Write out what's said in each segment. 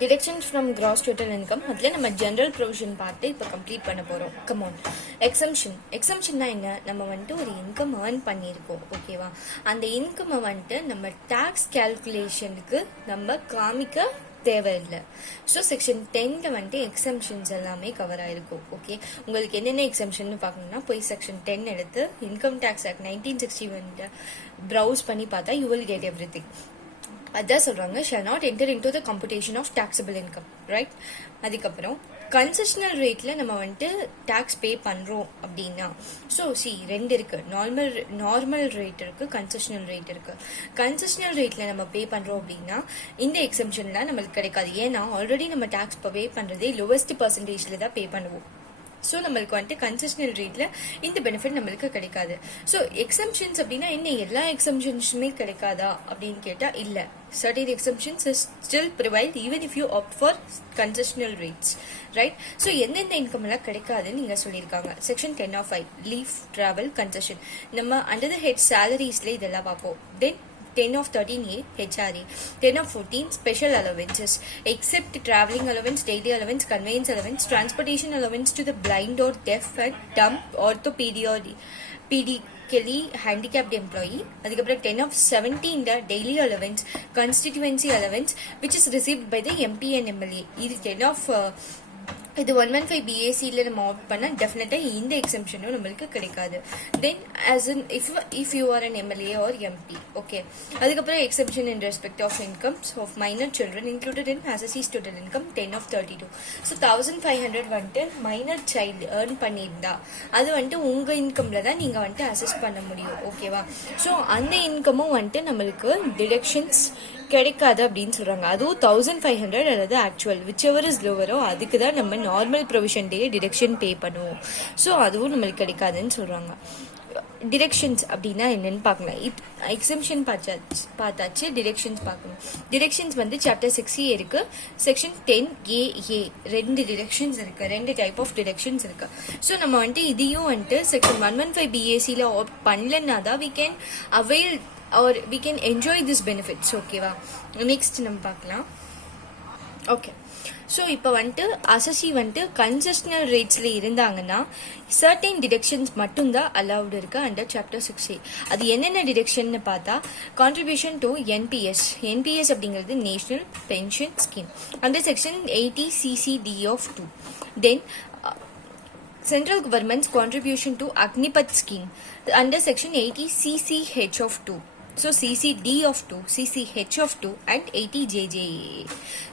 Deductions from gross total income. அதில் நம்ம general provision பார்த்து இப்போ கம்ப்ளீட் பண்ண போகிறோம். கமான். எக்ஸம்ஷன்னா என்ன? நம்ம வந்துட்டு ஒரு இன்கம் ஏர்ன் பண்ணியிருக்கோம், ஓகேவா? அந்த இன்கம்மை வந்துட்டு நம்ம டேக்ஸ் கேல்குலேஷனுக்கு நம்ம காமிக்க தேவையில்லை. ஸோ செக்ஷன் 10ல் வந்துட்டு எக்ஸம்ஷன்ஸ் எல்லாமே கவர் ஆயிருக்கும். ஓகே, உங்களுக்கு என்னென்ன எக்ஸம்ஷன் பார்க்கணும்னா போய் செக்ஷன் 10 எடுத்து இன்கம் டேக்ஸ் ஆக்ட் 1960 ப்ரௌஸ் பண்ணி பார்த்தா யூ வில் கெட் எவ்ரிதிங். அதான் சொல்றாங்க, shall not enter into the computation of taxable income, right? அதுக்கப்புறம் கன்செஷனல் ரேட்ல நம்ம வந்துட்டு டாக்ஸ் பே பண்றோம் அப்படின்னா, ஸோ ரெண்டு இருக்கு, நார்மல் ரேட் இருக்கு, கன்செஷனல் ரேட் இருக்கு. கன்செஷனல் ரேட்ல நம்ம பே பண்றோம் அப்படின்னா இந்த எக்ஸம்ஷன்லாம் நம்மளுக்கு கிடைக்காது. ஏன்னா ஆல்ரெடி நம்ம டாக்ஸ் பே பண்றதே லோவஸ்ட் பர்சன்டேஜ்ல தான் பே பண்ணுவோம். ஸோ நம்மளுக்கு வந்துட்டு கன்செஷனல் ரேட்ல இந்த பெனிஃபிட் நம்மளுக்கு கிடைக்காது. ஸோ எக்ஸம்ஷன்ஸ் அப்படின்னா என்ன, எல்லா எக்ஸம்ஷன்ஸுமே கிடைக்காதா அப்படின்னு கேட்டா இல்ல. certain exemptions is still prevail even if you opt for concessional rates, right? So எந்தெந்த இன்கம் எல்லாம் கிடைக்காதுன்னு நீங்க சொல்லியிருக்காங்க. Section 10 of 5 leave travel concession நம்ம அண்டர் த ஹெட் சாலரிஸ்ல இதெல்லாம் பார்ப்போம். தென் 10 of 13A HRA, 10 of 14 special allowances except travelling allowance, daily allowance, conveyance allowance, transportation allowance to the blind or deaf and dumb, orthopedically handicapped employee. அதுக்கப்புறம் 10 of 17 daily allowance, constituency allowance which is received by the MP and MLA. இது 10 of இது 115 BACல நம்ம opt பண்ணா டெஃபினட்டா இந்த எக்ஸம்ஷனும் நம்மளுக்கு கிடைக்காது. தென் as in if you are an MLA or MP, okay. அதுக்கப்புறம் exemption in respect of incomes of minor children included in assessee student income 10 of 32. So 1500 வந்துட்டு மைனர் சைல்டு ஏர்ன் பண்ணியிருந்தா அது வந்துட்டு உங்க இன்கம்ல தான் நீங்க வந்துட்டு அசஸ் பண்ண முடியும், ஓகேவா? ஸோ அந்த இன்கமும் வந்துட்டு நம்மளுக்கு டிடக்ஷன்ஸ் கிடைக்காது அப்படின்னு சொல்றாங்க. அதுவும் 1500 அல்லது ஆக்சுவல் விச் எவர் இஸ் லோவரோ அதுக்கு தான் நம்ம நார்மல் ப்ரொவிஷன் டே டிடக்ஷன் பே பண்ணுவோம். ஸோ அதுவும் நம்மளுக்கு கிடைக்காதுன்னு சொல்றாங்க. டிடக்ஷன்ஸ் அப்படின்னா என்னன்னு பார்க்கலாம். எக்ஸம்ஷன் பார்த்தாச்சு, டிடக்ஷன்ஸ் பார்க்கணும். டிடக்ஷன்ஸ் வந்து சாப்டர் 6A இருக்கு, செக்ஷன் 10AA ரெண்டு டிடக்ஷன்ஸ் இருக்கு, ரெண்டு டைப் ஆஃப் டிடக்ஷன்ஸ் இருக்கு. ஸோ நம்ம வந்துட்டு இதையும் வந்துட்டு செக்ஷன் 115 BACல ஆப்ட் பண்ணலன்னா தான் we can avail or we can enjoy this benefits, ஓகேவா? நெக்ஸ்ட் நம்ம பார்க்கலாம். ஓகே, ஸோ இப்போ வந்துட்டு அசசி வந்துட்டு கன்செஷனல் ரேட்ஸில் இருந்தாங்கன்னா சர்டைன் டிடக்ஷன்ஸ் மட்டும்தான் அலவுட் இருக்கு அண்டர் சாப்டர் 6A. அது என்னென்ன டிடக்ஷன் பார்த்தா கான்ட்ரிபியூஷன் டு NPS அப்படிங்கிறது national pension scheme under section 80 CCD of 2. Then central government's contribution to Agnipath scheme under section 80 CCH of 2. So CCD of 2, CCH of 2 and 80 JJAA.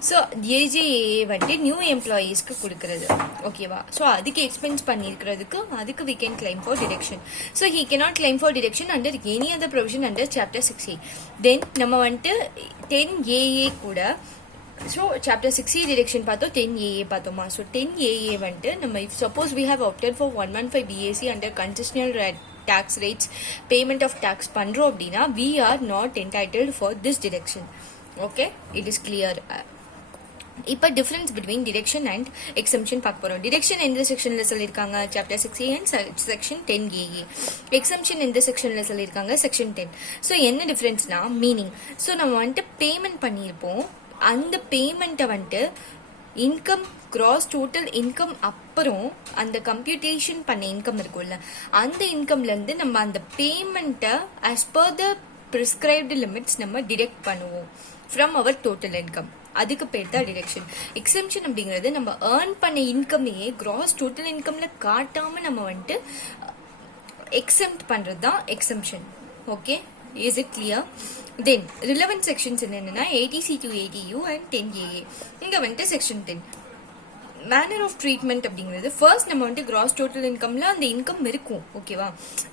So JJAA வந்துட்டு new எம்ப்ளாயீஸ்க்கு கொடுக்கறது, ஓகேவா? So அதுக்கு expense பண்ணியிருக்கிறதுக்கு அதுக்கு we can claim for deduction. So he cannot claim for deduction under any other provision under chapter 6A. Then நம்ம வந்துட்டு 10AA கூட, so chapter 6A deduction பார்த்தோம், 10AA பார்த்தோமா? ஸோ 10AA வந்துட்டு நம்ம if suppose we have opted for 115 BAC under concessional tax rates payment of tax பண்றோம் அப்படின்னா we are not entitled for this deduction. Okay, it is clear. இப்போ difference between deduction and exemption பார்க்க போறோம். Deduction எந்த செக்ஷன்ல சொல்லியிருக்காங்க? Chapter 6A and section 10AA. Exemption எந்த செக்ஷன்ல சொல்லியிருக்காங்க? செக்ஷன் 10. ஸோ என்ன டிஃபரன்ஸ்னா மீனிங். ஸோ நம்ம வந்துட்டு பேமெண்ட் பண்ணியிருப்போம், அந்த பேமெண்ட்டை வந்துட்டு இன்கம் கிராஸ் டோட்டல் இன்கம் அப்புறம் அந்த கம்ப்யூட்டேஷன் பண்ண இன்கம் இருக்கும்ல, அந்த இன்கம்ல இருந்து நம்ம அந்த பேமெண்ட்டை as per the prescribed limits நம்ம டிடெக்ட் பண்ணுவோம் ஃப்ரம் அவர் டோட்டல் இன்கம். அதுக்கு பேர் தான் டிடக்ஷன். எக்ஸம்ஷன் அப்படிங்கிறது நம்ம ஏர்ன் பண்ண இன்கமையே கிராஸ் டோட்டல் இன்கம்ல காட்டாம நம்ம வந்துட்டு எக்ஸம்ட் பண்றது தான் exemption. Okay, is it clear? Then relevant sections என்னன்னா 80C to 80U and 10AA. இங்க வந்துட்டு செக்ஷன் 10 மேனர் ஆஃப் ட்ரீட்மெண்ட் அப்படிங்கிறது ஃபர்ஸ்ட் நம்ம வந்துட்டு கிராஸ் டோட்டல் இன்கம்ல அந்த இன்கம் இருக்கும், ஓகேவா?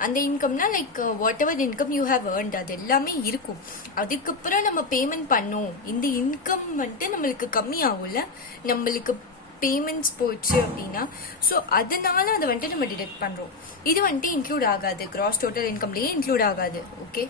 அந்த இன்கம்னா like whatever income you have earned அது எல்லாமே இருக்கும். அதுக்கப்புறம் நம்ம பேமெண்ட் பண்ணோம், இந்த இன்கம் வந்துட்டு நம்மளுக்கு கம்மி ஆகும்ல, நம்மளுக்கு பேமெண்ட்ஸ் போச்சு அப்படின்னா, ஸோ அதனால அதை வந்துட்டு நம்ம டிடெக்ட் பண்றோம். இது வந்துட்டு இன்க்ளூட் ஆகாது, கிராஸ் டோட்டல் இன்கம்லயே இன்க்ளூட் ஆகாது. ஓகே.